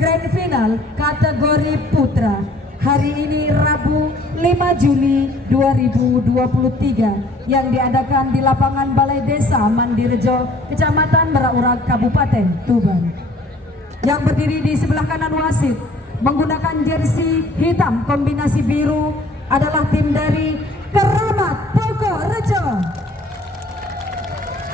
Grand Final kategori putra hari ini Rabu 5 Juli 2023 yang diadakan di lapangan Balai Desa Mandirejo, Kecamatan Merak-Urak, Kabupaten Tuban. Yang berdiri di sebelah kanan wasit menggunakan jersey hitam kombinasi biru adalah tim dari Keramat Bogorejo.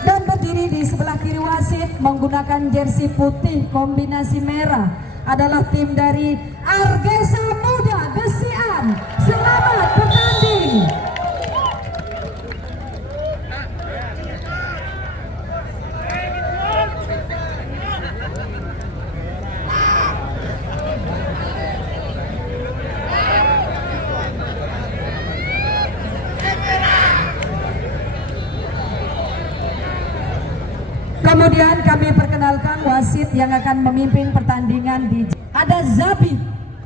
Dan berdiri di sebelah kiri wasit menggunakan jersey putih kombinasi merah adalah tim dari Argesa Muda Gesian. Selamat bertanding. Kemudian kami perkenalkan wasit yang akan memimpin pertandingan di ada Zabit,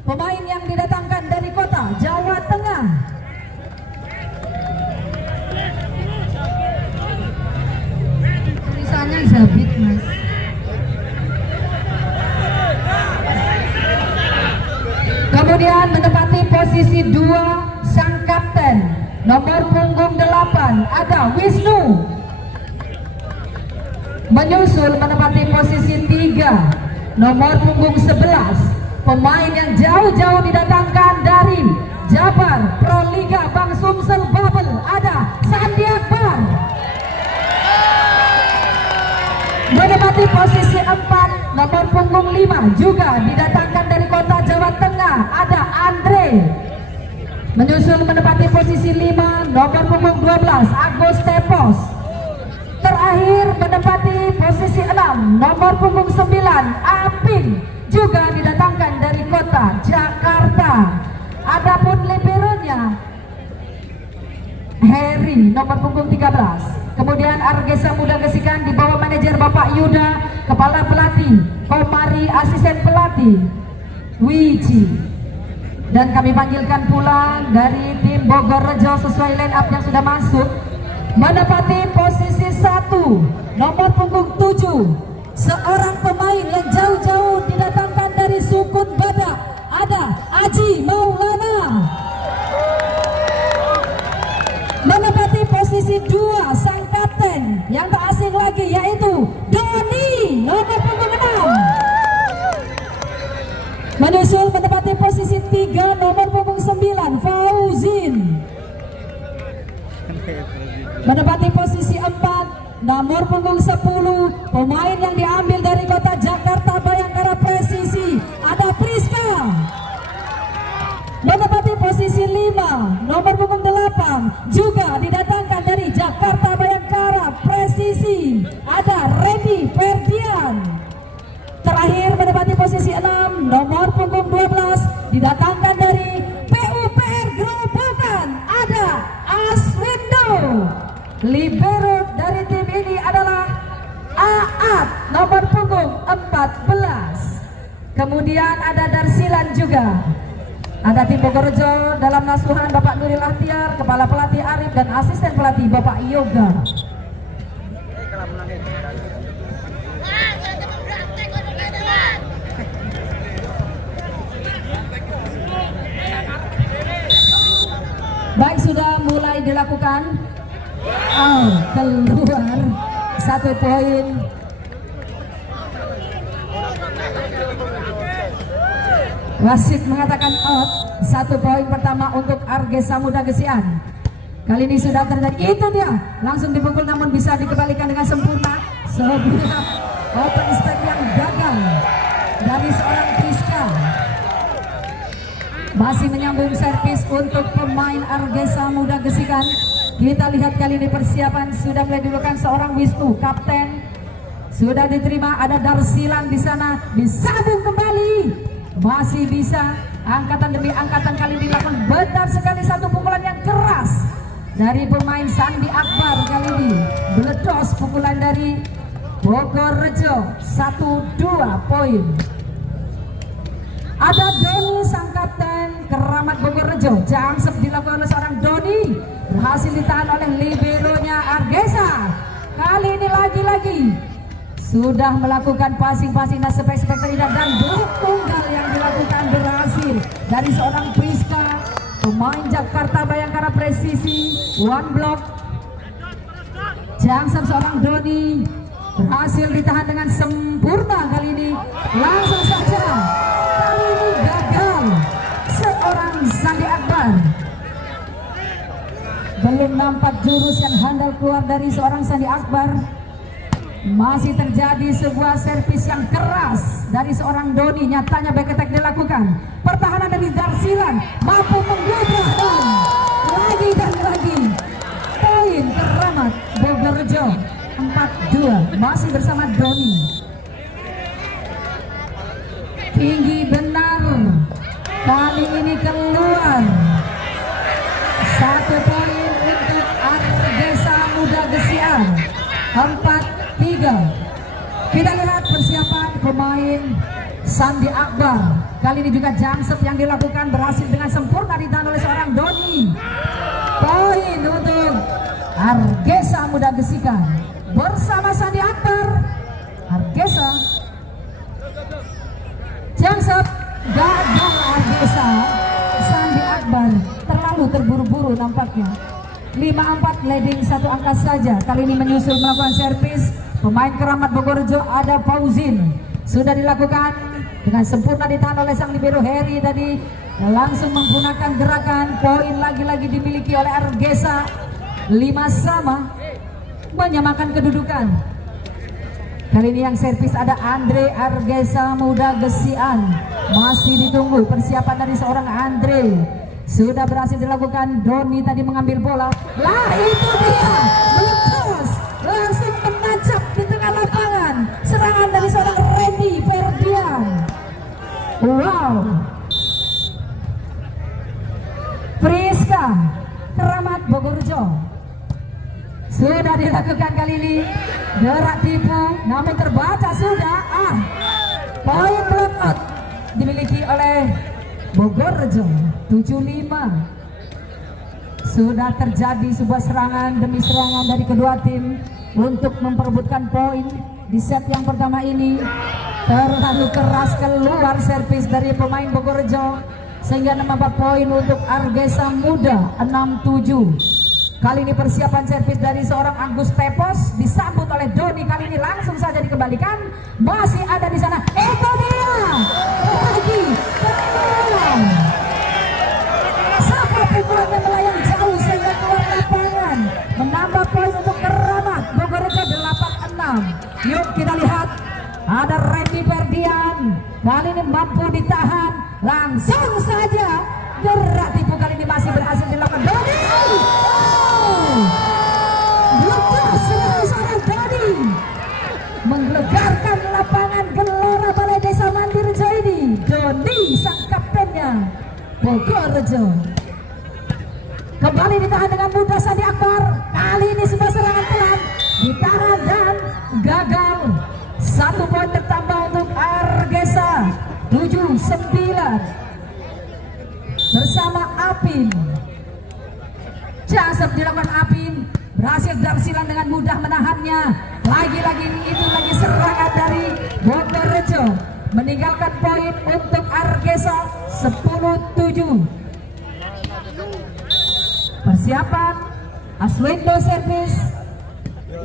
pemain yang didatangkan dari kota Jawa Tengah. Tulisannya Zabit, Mas. Kemudian menempati posisi 2 sang kapten nomor punggung 8 ada Wisnu. Menyusul menempati posisi 3 nomor punggung 11 pemain yang jauh-jauh didatangkan dari Jabar Pro Liga Bang Sumsel Babel ada Sandi Akbar. Menempati posisi 4 nomor punggung 5 juga didatangkan dari kota Jawa Tengah ada Andre. Menyusul menempati posisi 5 nomor punggung 12 Agus Tepos. Terakhir menempati posisi 6 nomor punggung 9 Apin, juga didatangkan dari kota Jakarta. Adapun liberonya Heri nomor punggung 13. Kemudian Argesa Muda Gesikan di bawah manajer Bapak Yuda, kepala pelatih Komari, asisten pelatih Wiji. Dan kami panggilkan pula dari tim Bogorejo sesuai line up yang sudah masuk. Menempati posisi 1 nomor punggung 7 seorang pemain yang jauh-jauh didatangkan dari Sukun Badak ada Aji Maulana. Menempati posisi 2 sang kapten yang tak asing lagi yaitu Doni nomor punggung 6. Menyusul menempati posisi 3 nomor punggung 9 Fauzin. Menempati posisi 4 nomor punggung 10 pemain yang diambil dari kota Jakarta Bayangkara Presisi ada Priska. Menempati posisi 5 nomor punggung 8 juga didatangkan dari Jakarta Bayangkara Presisi ada Redi Ferdian. Terakhir menempati posisi 6 nomor punggung 12 didatangkan dari PUPR Gerobokan ada Aswindo. Libero dari tim ini adalah Aat nomor punggung 14. Kemudian ada Darsilan juga. Ada tim Bogorejo dalam nasuhan Bapak Nuril Ahtiar, kepala pelatih Arif dan asisten pelatih Bapak Yoga. Baik, sudah mulai dilakukan. Oh, keluar 1 poin. Wasit mengatakan out. 1 poin pertama untuk Argesa Muda Gesian. Kali ini sudah terjadi, itu dia langsung dipukul namun bisa dikembalikan dengan sempurna. Sebuah open step yang gagal dari seorang Priska. Masih menyambung servis untuk pemain Argesa Muda Gesikan. Kita lihat kali ini persiapan sudah mulai dilakukan seorang Wisnu, kapten sudah diterima. Ada Darsilan di sana, disambung kembali, masih bisa angkatan demi angkatan. Kali ini dilakukan benar sekali satu pukulan yang keras dari pemain Sandi Akbar. Kali ini meledos pukulan dari Bogorejo. 1-2 poin. Ada Doni sang kapten Keramat Bogorejo. Jamsep dilakukan oleh seorang Doni, berhasil ditahan oleh liberonya Argesa. Kali ini lagi-lagi sudah melakukan passing-passing dan spek-spek terindah, dan blok tunggal yang dilakukan berhasil dari seorang Priska, pemain Jakarta Bayangkara Presisi. One block, Jangsam seorang Doni berhasil ditahan dengan sempurna. Kali ini langsung saja, kali ini gagal seorang Sandi Akbar. Belum nampak jurus yang handal keluar dari seorang Sandi Akbar. Masih terjadi sebuah servis yang keras dari seorang Doni. Nyatanya back attack dilakukan. Pertahanan dari Darsilan mampu menggubah, dan lagi dan lagi poin Keramat Bogorjo 4-2 masih bersama Doni. Tinggi benar, kali ini keluar 1 poin untuk Argesa Muda Gesian 4-3. Kita lihat persiapan pemain Sandi Akbar. Kali ini juga jump yang dilakukan berhasil dengan sempurna ditahan oleh seorang Doni. Poin untuk Argesa Muda Gesikan bersama Sandi Akbar. Argesa jump gagal. Argesa, Sandi Akbar terlalu terburu-buru nampaknya. 5-4 leading 1 angka saja. Kali ini menyusul melakukan servis pemain Keramat Bogorjo, ada Fauzin. Sudah dilakukan dengan sempurna ditahan oleh sang libero Heri tadi, langsung menggunakan gerakan. Poin lagi-lagi dimiliki oleh Argesa. 5 sama, menyamakan kedudukan. Kali ini yang servis ada Andre, Argesa Muda Gesian. Masih ditunggu persiapan dari seorang Andre. Sudah berhasil dilakukan. Doni tadi mengambil bola. Lah itu dia, meletus, langsung menancap di tengah lapangan. Serangan dari seorang Randy Ferdian. Wow. Priska, Keramat Bogorjo. Sudah dilakukan kali ini. Gerak tipu, namun terbaca sudah. Poin blackout dimiliki oleh Bogorjo 7-5. Sudah terjadi sebuah serangan demi serangan dari kedua tim untuk memperebutkan poin di set yang pertama ini. Terlalu keras keluar servis dari pemain Bogorjo sehingga menambah poin untuk Argesa Muda 6-7. Kali ini persiapan servis dari seorang Agus Pepos disambut oleh Doni. Kali ini langsung saja dikembalikan. Masih ada di sana. Itu dia. Lagi keluar. Siapa pukulannya melayang jauh sehingga keluar lapangan. Menambah poin untuk Keramat Bogorjo 8-6. Yuk kita lihat. Ada Randy Ferdian. Kali ini mampu ditahan. Langsung saja gerak tipu kali ini masih berhasil dilakukan Doni. Lepas dari seorang Doni menggelegarkan lapangan Gelora Balai Desa Mandirjo ini. Doni sang kaptennya Bogorjo. Kembali ditahan dengan mudah Sandi Akbar. Kali ini sebuah serangan pelan ditahan dan gagal. 1 poin tertambah untuk Argesa 7-9 bersama Apin. Jasab dilakukan Apin, berhasil Darsilan dengan mudah menahannya. Lagi-lagi itu lagi serangan dari Bogorjo, meninggalkan poin untuk Argesa 10-7. Persiapan Aswendo servis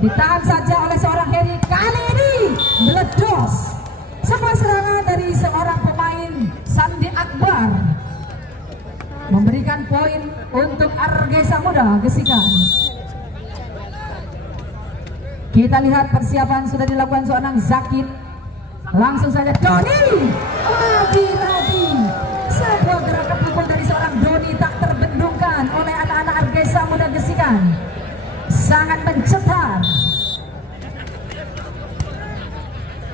ditahan saja oleh seorang Heri. Kali ini meledos sebuah serangan dari seorang pemain Sandi Akbar, memberikan poin untuk Argesa Muda Gesikan. Kita lihat persiapan sudah dilakukan seorang Zakit. Langsung saja Doni. Lagi-lagi sebuah gerakan pukul dari seorang Doni tak terbendungkan oleh anak-anak Argesa Muda Gesikan. Sangat mencetar.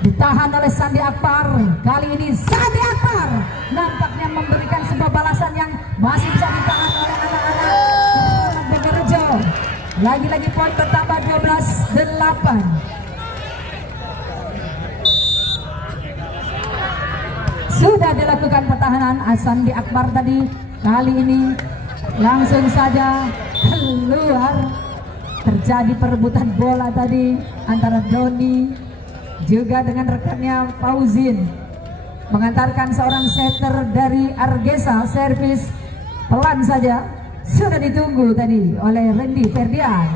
Ditahan oleh Sandi Akbar. Kali ini Sandi Akbar nampaknya memberikan sebuah balasan yang masih bisa ditahan oleh anak-anak Bogorjo. Lagi-lagi poin bertambah 12-8. Sudah dilakukan pertahanan Sandi Akbar tadi. Kali ini langsung saja keluar. Terjadi perebutan bola tadi antara Doni juga dengan rekannya Fauzin mengantarkan seorang setter dari Argesa. Servis pelan saja, sudah ditunggu tadi oleh Randy Ferdian.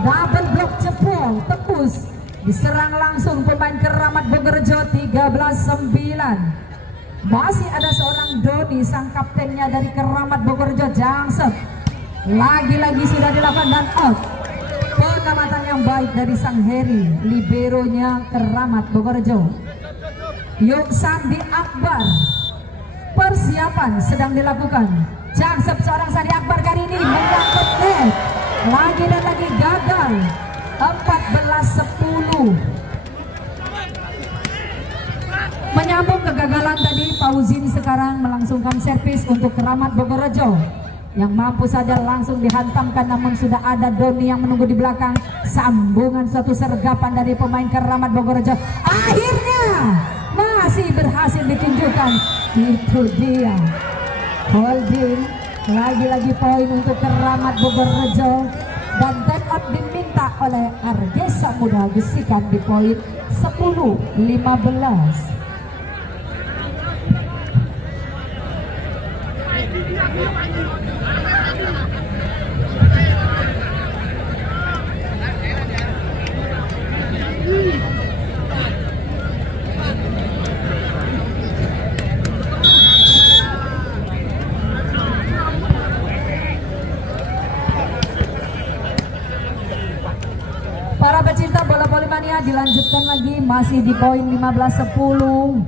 Double block jempol tembus, diserang langsung pemain Keramat Bogorjo. 13-9. Masih ada seorang Dodi, sang kaptennya dari Keramat Bogorjo, Jangsep. Lagi-lagi sudah dilakukan dan out. Pengamatan yang baik dari sang Heri, liberonya Keramat Bogorjo. Yuk Sandi Akbar, persiapan sedang dilakukan. Jangsep seorang Sandi Akbar kali ini mendapatkan net. Lagi dan lagi gagal. 14-10. Menyambung kegagalan tadi, Fauzin sekarang melangsungkan servis untuk Keramat Bogorjo yang mampu saja langsung dihantamkan, namun sudah ada Doni yang menunggu di belakang. Sambungan suatu sergapan dari pemain Keramat Bogorjo akhirnya masih berhasil ditunjukkan. Itu dia holding. Lagi-lagi poin untuk Keramat Bogorjo dan time out diminta oleh Argesa Muda Gesikan di poin 10-15. Para pecinta bola voli mania, dilanjutkan lagi, masih di poin 15-10.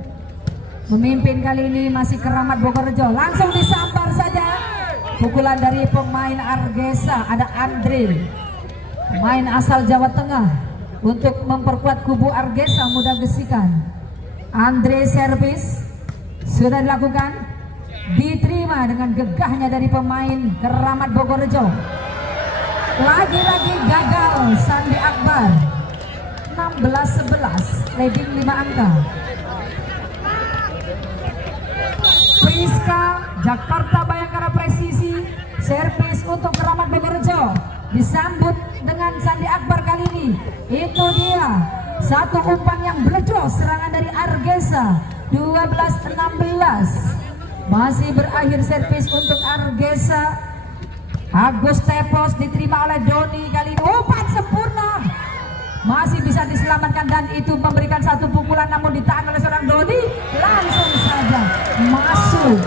Memimpin kali ini masih Keramat Bogorjo. Langsung disambar saja. Pukulan dari pemain Argesa, ada Andre, pemain asal Jawa Tengah, untuk memperkuat kubu Argesa Muda Gesikan. Andre servis sudah dilakukan, diterima dengan gegahnya dari pemain Keramat Bogorjo. Lagi-lagi gagal Sandi Akbar. 16-11, leading 5 angka. Priska Jakarta Bayangkara Presisi, servis untuk Keramat Bogorjo, disambut dengan Sandi Akbar kali ini. Itu dia satu umpan yang beledos, serangan dari Argesa. 12-16, masih berakhir servis untuk Argesa. Agus Tepos diterima oleh Doni kali ini. Umpan sempurna, masih bisa diselamatkan dan itu memberikan satu pukulan, namun ditahan oleh seorang Doni. Langsung saja masuk,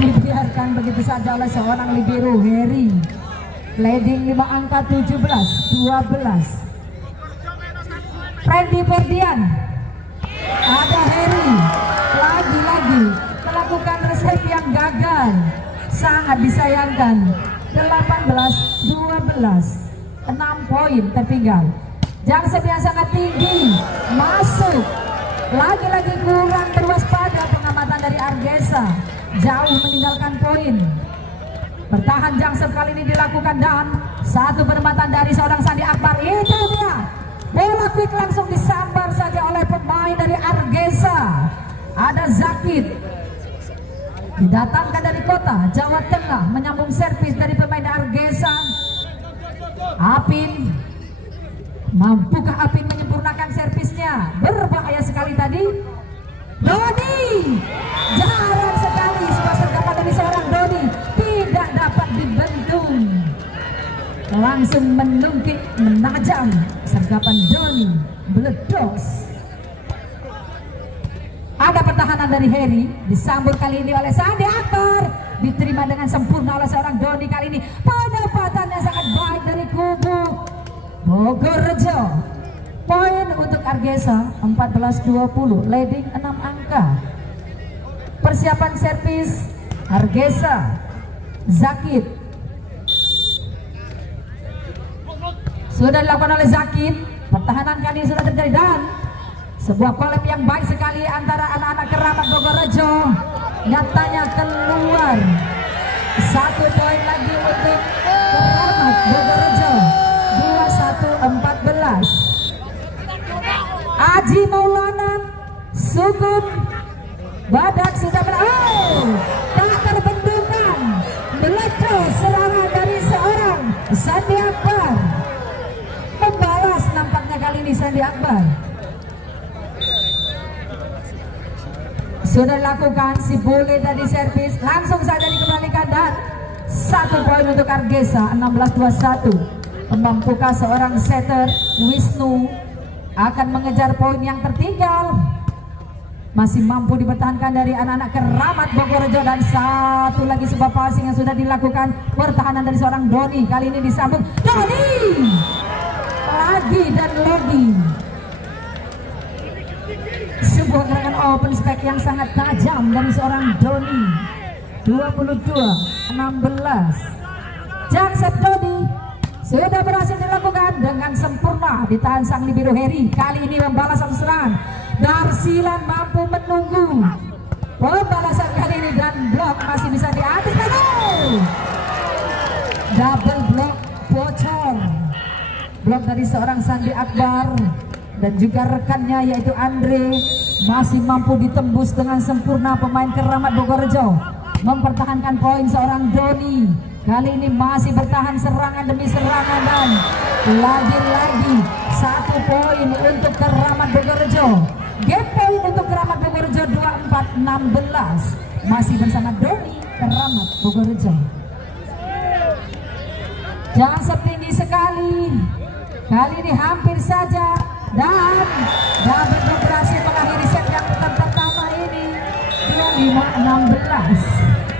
dibiarkan begitu saja oleh seorang libero Heri. Leading 5 angka 17-12. Randy Ferdian, ada Heri, lagi-lagi melakukan resep yang gagal. Sangat disayangkan. 18-12, 6 poin tertinggal. Jangsep yang sangat tinggi masuk. Lagi-lagi kurang berwaspada pengamatan dari Argesa, jauh meninggalkan poin. Bertahan Jangsep kali ini dilakukan dan satu penempatan dari seorang Sandi Akbar. Itu dia, bola quick langsung disambar saja oleh pemain dari Argesa. Ada Zakid, didatangkan dari kota Jawa Tengah, menyambung servis dari pemain Argesa. Apin, mampukah Apin menyempurnakan servisnya? Berbahaya sekali tadi. Doni, jarang sekali sebuah sergapan dari seorang Doni tidak dapat dibendung. Langsung menungkik, menajam sergapan Doni, meledos. Ada pertahanan dari Heri, disambut kali ini oleh Sandi Akbar, diterima dengan sempurna oleh seorang Doni kali ini. Penempatannya sangat baik dari kubu Bogorjo. Poin untuk Argesa 14-20, leading 6 angka. Persiapan servis Argesa, Zakid sudah dilakukan oleh Zakid. Pertahanan kali ini sudah terjadi dan sebuah collab yang baik sekali antara anak-anak Keramat Bogorjo. Nyatanya keluar. 1 poin lagi untuk Keramat Bogorjo. 21-14. Aji Maulana Sukun Badak sudah tak terbendungkan. Meledos serangan dari seorang Sandi Akbar. Membalas nampaknya kali ini Sandi Akbar. Sudah dilakukan si Bule tadi servis, langsung saja dikembalikan dan 1 poin untuk Argesa. 16-21. Mampukah seorang setter Wisnu akan mengejar poin yang tertinggal? Masih mampu dipertahankan dari anak-anak Keramat Bogorjo, dan satu lagi sebuah passing yang sudah dilakukan, pertahanan dari seorang Doni. Kali ini disambung Doni lagi dan lagi. Sebuah gerakan open spec yang sangat tajam dari seorang Doni. 22-16. Jaksep Doni sudah berhasil dilakukan dengan sempurna, ditahan sang libero Heri. Kali ini membalas satu serangan. Darsilan mampu menunggu pembalasan kali ini, dan blok masih bisa diantisipasi. Double blok bocor. Blok dari seorang Sandi Akbar dan juga rekannya yaitu Andre masih mampu ditembus dengan sempurna pemain Keramat Bogorjo. Mempertahankan poin seorang Doni. Kali ini masih bertahan serangan demi serangan, dan lagi-lagi 1 poin untuk Keramat Bogorjo. Game point untuk Keramat Bogorjo 24-16. Masih bersama Doni, Keramat Bogorjo. Jangan tinggi sekali. Kali ini hampir saja, dan David berhasil mengakhiri set yang pertama ini 25-16.